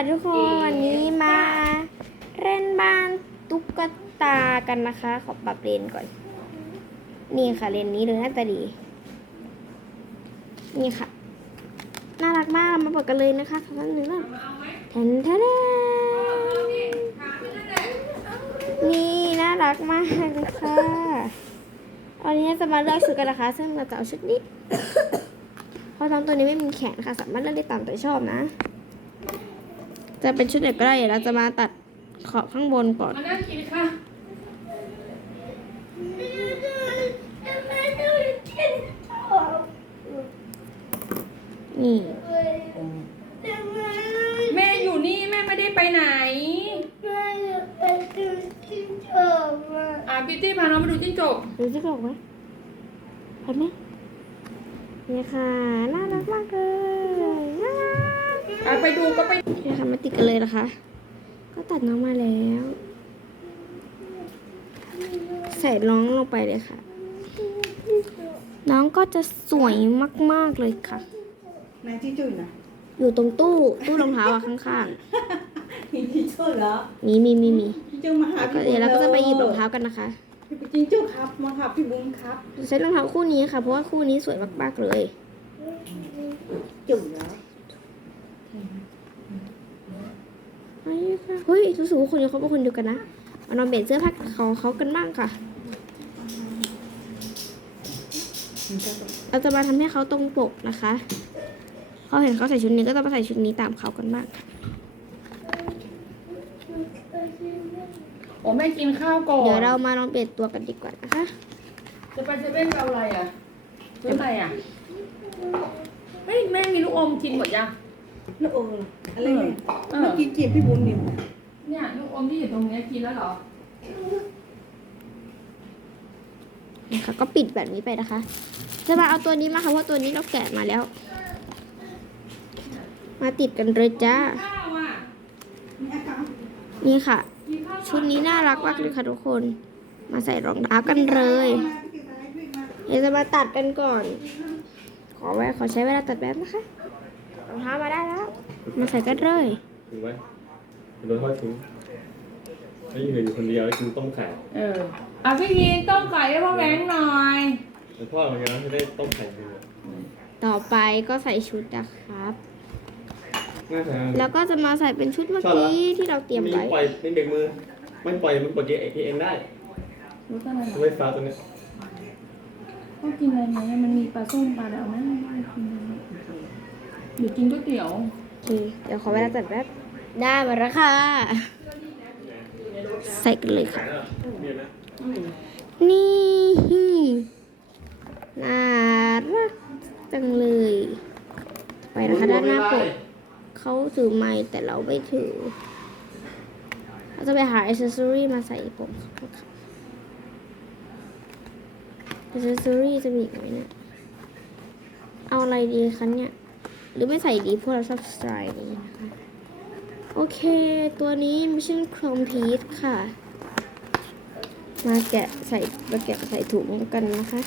ค่ะทุกคนวันนี้มาเล่นบ้านตุ๊กตากันนะคะ ขอปรับเลนก่อน นี่ค่ะเลนนี้เลยน่าตาดี นี่ค่ะ น่ารักมากมาเปิดกันเลยนะคะสักหนึ่งเริ่มแทนแทนนี่น่ารักมากเลยค่ะวันนี้จะมาเลือกชุดกันนะคะ ซึ่งเราจะเอาชุดนี้ เพราะน้องตัวนี้ไม่มีแขนค่ะ สามารถเลือกได้ตามใจชอบนะ จะเป็นชุดไหนก็ได้เดี๋ยวเราจะมาตัดขอบข้างบนก่อนมานั่งกินค่ะนี่แม่อยู่นี่แม่ไม่ได้ไปไหนอะพิตตี้พาน้องมาดูจิ้งจกดูจะบอกไหมเห็นไหมนี่ค่ะน่ารักมากเลยน่ารัก อะไปดูก็ไปนี่ค่ะมาติดกันเลยนะคะ ก็ตัดน้องมาแล้ว ใส่น้องลงไปเลยค่ะ น้องก็จะสวยมากๆเลยค่ะ นายที่จุ้ยนะอยู่ตรงตู้ตู้รองเท้าอะข้างมีที่จุ้ยเหรอๆ มีมีมีมีพี่จุ้ยมาหาแล้วก็พี่บุ้เดี๋ยวเราก็จะไปหยิบรองเท้ากันนะคะ พี่จิงจุ้ยครับมาหาพี่บุ้งครับ ใช้รองเท้าคู่นี้ค่ะ เพราะว่าคู่นี้สวยมากๆเลย จุ้ยเหรอ เฮ้ยรู้สึกว่าคนนี้เขาเป็นคนเดียวกันนะเอานอนเบนเสื้อผ้าเขาเขากันบ้างค่ะ เราจะมาทำให้เขาตรงปกนะคะเขาเห็นเขาใส่ชุดนี้ก็จะมาใส่ชุดนี้ตามเขากันบ้างค่ะโอ้แม่กินข้าวก่อน เดี๋ยวเรามาลองเปลี่ยนตัวกันดีกว่านะคะ จะไปเซเว่นเอาอะไรอะซื้ออะไรอะ เฮ้ยแม่มีลูกอมกินหมดยังแล้วโอ้อะไรเนี่ยเออ เมื่อกี้จีบพี่บุ้งนี่เนี่ยลูกอมที่อยู่ตรงเนี้ยกินแล้วเหรอ นะคะก็ปิดแบบนี้ไปนะคะ จะมาเอาตัวนี้มาค่ะเพราะตัวนี้เราแกะมาแล้ว มาติดกันเลยจ้า ข้าวอะมีอาการนี่ค่ะ กินข้าวชุดนี้น่ารักมากเลยค่ะทุกคน มาใส่รองเท้ากันเลยมาพี่ไปพี่มาเดี๋ยวจะมาตัดกันก่อน ขอไว้ขอใช้เวลาตัดแป๊บนะคะรองเท้ามาได้แล้ว มาใส่กันเลยถึงไหมโดนทอดทิ้งแล้วยังเหลืออยู่คนเดียวแล้วกินต้มไข่เอออะพี่กินต้มไก่ให้พ่อแบงค์หน่อยแล้วทอดเหมือนกันนะจะได้ต้มไข่กินต่อไปก็ใส่ชุดนะครับน่าจะแล้วก็จะมาใส่เป็นชุดเมื่อกี้ที่เราเตรียมมีไว้ ปล่อยในเด็กมือไม่ปล่อยมันปล่อยเองได้รู้ตัวไหนตัวไฟฟ้าตัวเนี้ยก็กินอะไรไหมมันมีปลาส้มปลาดาวไหมหรือกินก๋วยเตี๋ยวโอ เคเดี๋ยวขอเวลาตัดแป๊บได้มาแล้วค่ะ ใส่กันเลยค่ะเนียนนะนี่น่ารักจังเลย ไปนะคะด้านหน้าปกเขาถือไม้แต่เราไม่ถือเราจะไปหาอิสซอรี่มาใส่ผมค่ะอิสซอรี่จะมีอีกไหมเนี่ยเอาอะไรดีคะเนี่ย หรือไม่ใส่ดีเพราะเราชอบสไตล์นี้นะคะโอเค ตัวนี้ Mission Complete ค่ะ มาแกะใส่มาแกะใส่ถุงกันนะคะ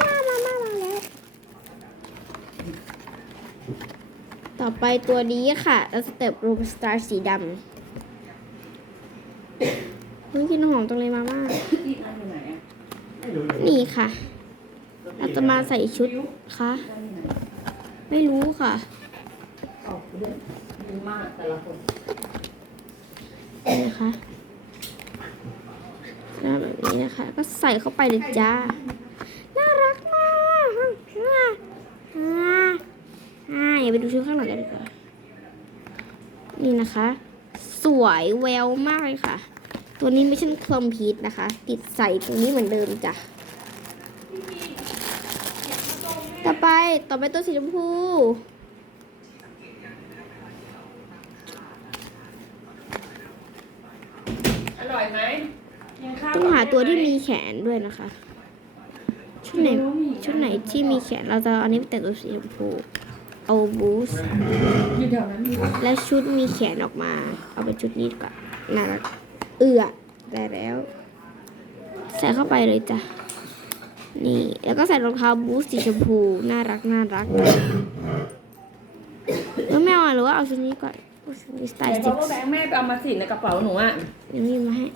ว้ามามามาแล้ว ต่อไปตัวนี้ค่ะเราสเต็ปรูปสตาร์สีดำเฮ้ยกลินหอมจังเลยมาม่าที่อันอยู่ไหนอะนี่ค่ะ เราจะมาใส่ชุดคะไม่รู้ค่ะออกเรื่องดีมากแต่ละคนนี่นะคะหน้าแบบนี้นะคะ ก็ใส่เข้าไปเลยจ้า น่ารักมากอ่าอ่าอย่าไปดูชุดข้างหลังกันดีกว่านี่นะคะ สวยแววมากเลยค่ะ ตัวนี้ไม่ใช่คลอมพีทนะคะ ติดใส่ตรงนี้เหมือนเดิมจ้ะ ต่อไปต่อไปตัวสีชมพู อร่อยไหมกินข้าวต้องหาตัวที่มีแขนด้วยนะคะ ชุดไหนชุดไหนที่มีแขนเราจะเอาอันนี้ไปแต่งตัวสีชมพูเอาบูสอยู่แถวนั้นมีปะและชุดมีแขนออกมา เอาเป็นชุดนี้ดีกว่อนน่ารักเอือได้แล้ว ใส่เข้าไปเลยจ้ะ นี่ แล้วก็ใส่รองเท้าบูสสีชมพู น่ารักน่ารักอนหรือว่าเอาชุดนี้ก่อนเอาชุดนี้สไตแต่ล์เพเซ็กราะว่าแบงค์แม่ไปเอามาสิในกระเป๋าหนูอะอย่างนี้มาให้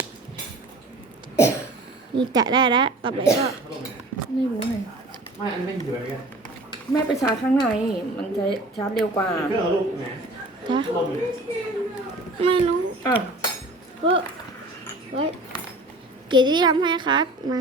นี่จะได้แล้ว ต่อไปก็ ไม่รู้เลยไม่ อันไม่อยู่อะไรกันแม่ไปชาร์จข้างใน มันจะชาร์จเร็วกว่าเครื่องเอาลูกไหนจ้ะลมอยู่ไม่รู้ อะ เฮ้ยเฮ้ยเกียรติที่ทำให้ครับ มา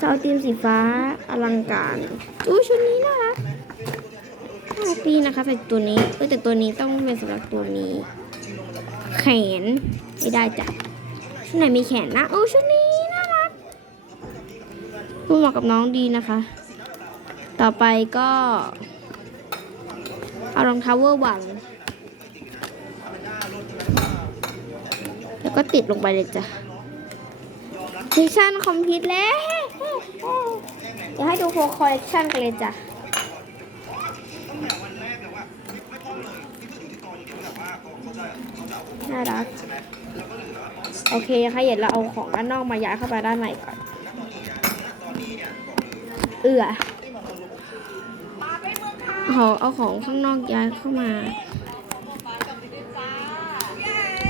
จะเอาทีมสีฟ้าอลังการอู้ชุดนี้น่ารักน่ารักดีนะคะใส่ตัวนี้เออแต่ตัวนี้ต้องเป็นสำหรับตัวนี้ แขนไม่ได้จ้ะชุดไหนมีแขนนะโอ้ชุดนี้น่ารักพูดเหมาะกับน้องดีนะคะ ต่อไปก็เอารองเท้าเวอร์วันแล้วก็ติดลงไปเลยจ้ะมิชชั่นคอมพิวต์แล้ว เดี๋ยวให้ดูโฟคอลเลคชันกันเลยจ้ะน่ารักโอเคค่ะเดี๋ยวเราเอาของด้านนอกมาย้ายเข้าไปด้านในก่อน เอือเอาเอาของข้างนอกย้ายเข้ามา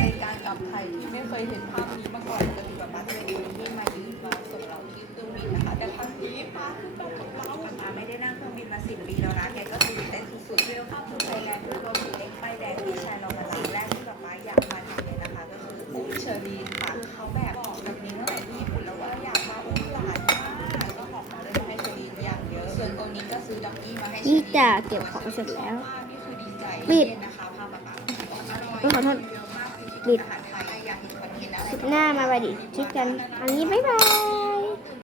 ในการกลับไทยไม่เคยเห็นภ สิบปีแล้วนะแกก็ตื่นเต้นสุดๆที่เราเข้าสู่ไทยแลนด์ด้วยรถเล็กป้ายแดงที่ชายเรามาสิ่งแรกที่แบบว่าอยากมาทำเลยนะคะ ก็คืออุ้มเชอรีนค่ะคือเขาแบบบอกแบบนี้ตั้งแต่ที่ญี่ปุ่นแล้วว่าอยากมาอุ้มหลานมากก็บอกเขาเลยมาให้เชอรีนอย่างเยอะส่วนตัวนี้ก็ซื้อด็อกกี้มาให้เชอรีนี่นจะเก็บของเสร็จแล้วว่านี่คือดีใจปิดเย็นนะคะพาป๊าป๊าอร่อยก็ขอโทษเยอะมากคือปิดอาหารไทยอยากเห็นคอนเทนต์อะไรคลิปหน้ามาไปดิคลิปกัน อันนี้บ๊ายบาย